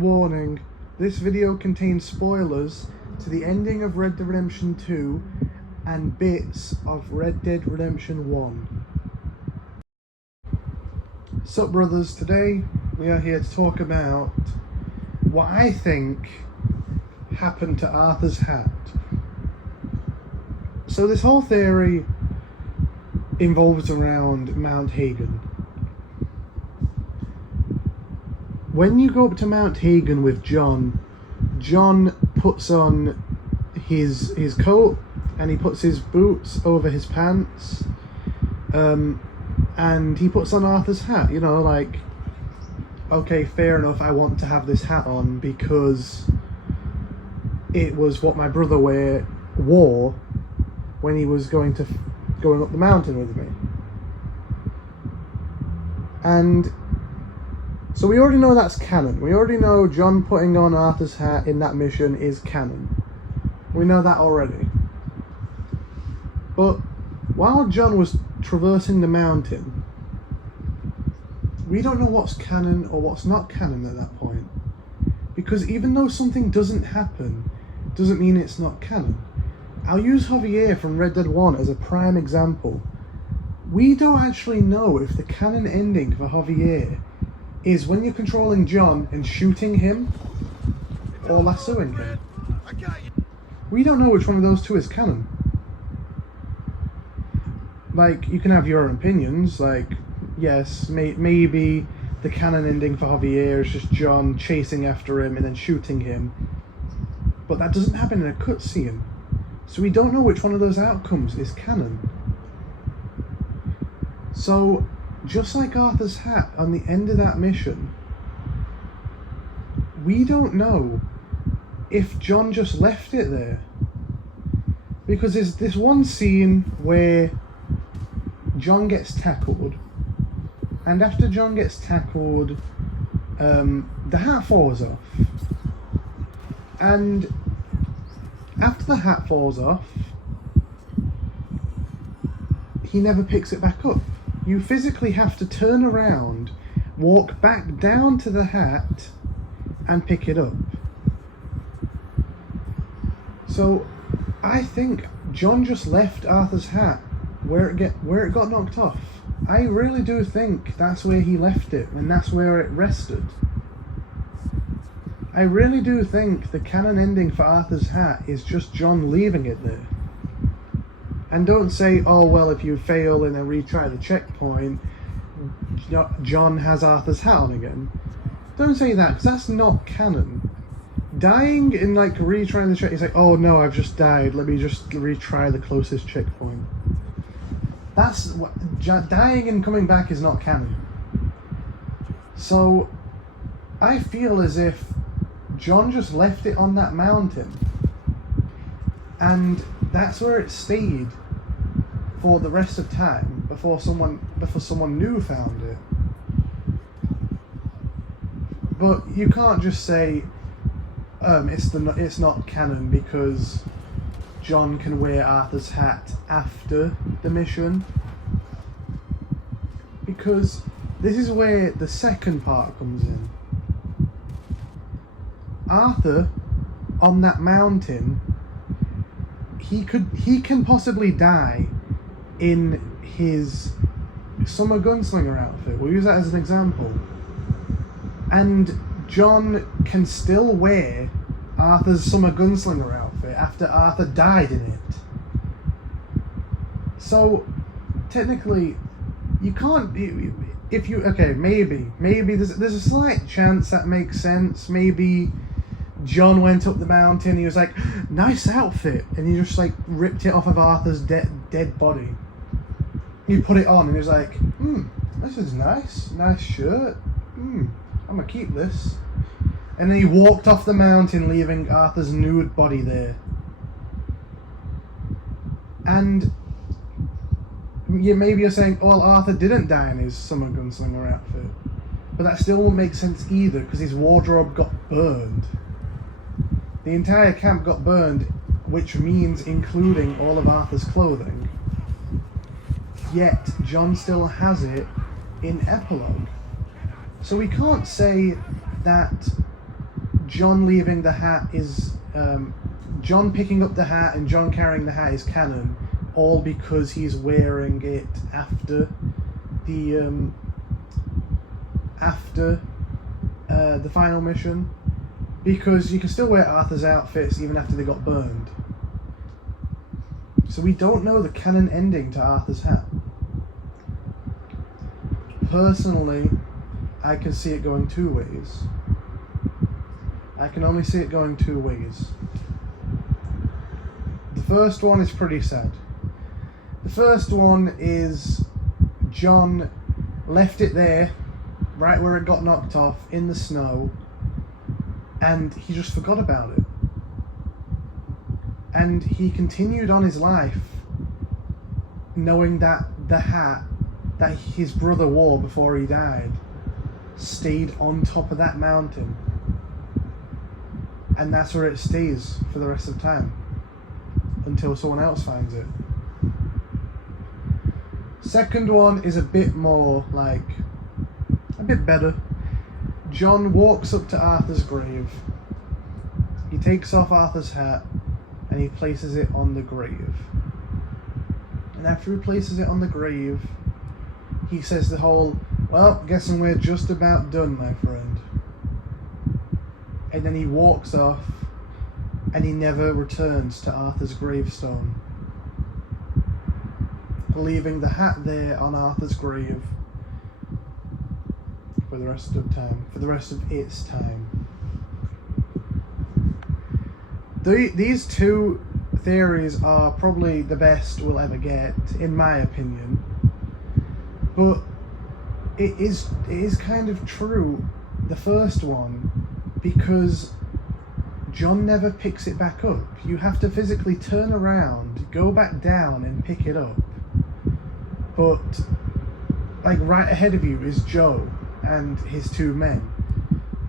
Warning, this video contains spoilers to the ending of Red Dead Redemption 2 and bits of Red Dead Redemption 1. Sup brothers, today we are here to talk about what I think happened to Arthur's hat. So this whole theory involves around Mount Hagen. When you go up to Mount Hagen with John puts on his coat and he puts his boots over his pants, and he puts on Arthur's hat. You know, like, okay, fair enough, I want to have this hat on because it was what my brother wore when he was going up the mountain with me. And so we already know that's canon. We already know John putting on Arthur's hat in that mission is canon. We know that already. But while John was traversing the mountain, we don't know what's canon or what's not canon at that point. Because even though something doesn't happen, doesn't mean it's not canon. I'll use Javier from Red Dead 1 as a prime example. We don't actually know if the canon ending for Javier is when you're controlling John and shooting him or lassoing him. We don't know which one of those two is canon. Like, you can have your own opinions, like, yes, maybe the canon ending for Javier is just John chasing after him and then shooting him, but that doesn't happen in a cutscene, so we don't know which one of those outcomes is canon. So, just like Arthur's hat on the end of that mission, we don't know if John just left it there. Because there's this one scene where John gets tackled, and after John gets tackled, the hat falls off. And after the hat falls off, he never picks it back up. You physically have to turn around, walk back down to the hat, and pick it up. So, I think John just left Arthur's hat where it got knocked off. I really do think that's where he left it, and that's where it rested. I really do think the canon ending for Arthur's hat is just John leaving it there. And don't say, oh well, if you fail and then retry the checkpoint, John has Arthur's hat on again. Don't say that, because that's not canon. Dying and like retrying the check, it's like, oh no, I've just died, let me just retry the closest checkpoint. That's what, dying and coming back is not canon. So I feel as if John just left it on that mountain, and that's where it stayed for the rest of time before someone new found it. But you can't just say it's not canon because John can wear Arthur's hat after the mission, because this is where the second part comes in. Arthur on that mountain, he can possibly die in his summer gunslinger outfit. We'll use that as an example. And John can still wear Arthur's summer gunslinger outfit after Arthur died in it. So technically, you can't. Maybe there's a slight chance that makes sense. Maybe John went up the mountain, he was like, nice outfit, and he just like ripped it off of Arthur's dead body. He put it on and he was like, this is nice shirt, I'm gonna keep this. And then he walked off the mountain, leaving Arthur's nude body there. And maybe you're saying, well, Arthur didn't die in his summer gunslinger outfit, but that still won't make sense either, because his wardrobe got burned. The entire camp got burned, which means including all of Arthur's clothing. Yet, John still has it in Epilogue. So we can't say that Jon leaving the hat is Jon picking up the hat and Jon carrying the hat is canon, all because he's wearing it after the final mission, because you can still wear Arthur's outfits even after they got burned. So we don't know the canon ending to Arthur's hat. Personally, I can see it going two ways. I can only see it going two ways. The first one is pretty sad. The first one is Jon left it there, right where it got knocked off, in the snow, and he just forgot about it. And he continued on his life knowing that the hat that his brother wore before he died stayed on top of that mountain. And that's where it stays for the rest of time, until someone else finds it. Second one is a bit more like, a bit better. Jon walks up to Arthur's grave. He takes off Arthur's hat and he places it on the grave. And after he places it on the grave, he says the whole, "Well, guessing we're just about done, my friend." And then he walks off and he never returns to Arthur's gravestone, leaving the hat there on Arthur's grave for the rest of time, for the rest of its time. These two theories are probably the best we'll ever get, in my opinion. But it is kind of true, the first one, because Jon never picks it back up. You have to physically turn around, go back down and pick it up. But like right ahead of you is Joe and his two men.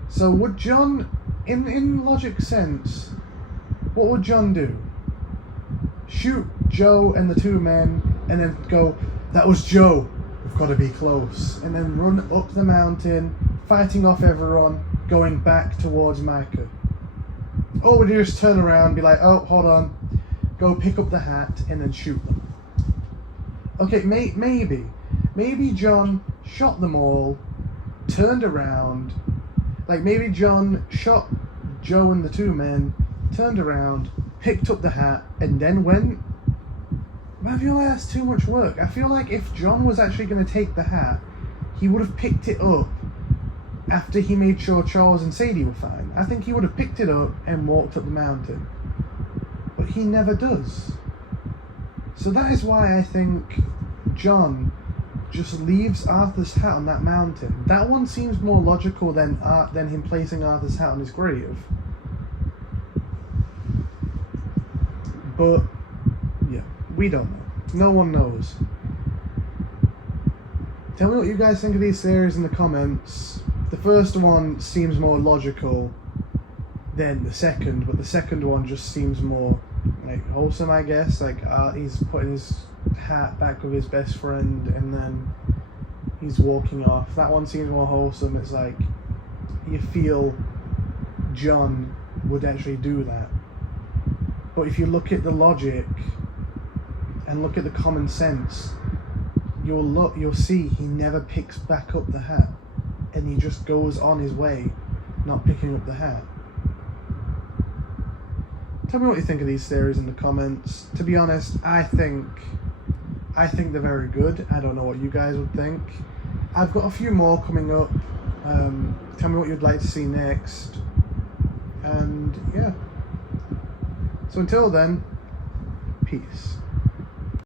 So would Jon, in logic sense, what would Jon do? Shoot Joe and the two men and then go, "That was Joe, we've got to be close," and then run up the mountain, fighting off everyone, going back towards Micah? Or would you just turn around, be like, "Oh, hold on, go pick up the hat," and then shoot them? Okay, maybe Jon shot them all, turned around, like maybe Jon shot Joe and the two men, turned around, picked up the hat, and then went. But I feel like that's too much work. I feel like if Jon was actually going to take the hat, he would have picked it up after he made sure Charles and Sadie were fine. I think he would have picked it up and walked up the mountain. But he never does. So that is why I think Jon just leaves Arthur's hat on that mountain. That one seems more logical than him placing Arthur's hat on his grave. But yeah, we don't know. No one knows. Tell me what you guys think of these theories in the comments. The first one seems more logical than the second, but the second one just seems more like wholesome, I guess. Like he's putting his hat back with his best friend and then he's walking off. That one seems more wholesome. It's like you feel Jon would actually do that. But if you look at the logic and look at the common sense, you'll see he never picks back up the hat, and he just goes on his way, not picking up the hat. Tell me what you think of these theories in the comments. To be honest, I think they're very good. I don't know what you guys would think. I've got a few more coming up. Tell me what you'd like to see next. And yeah. So until then, peace.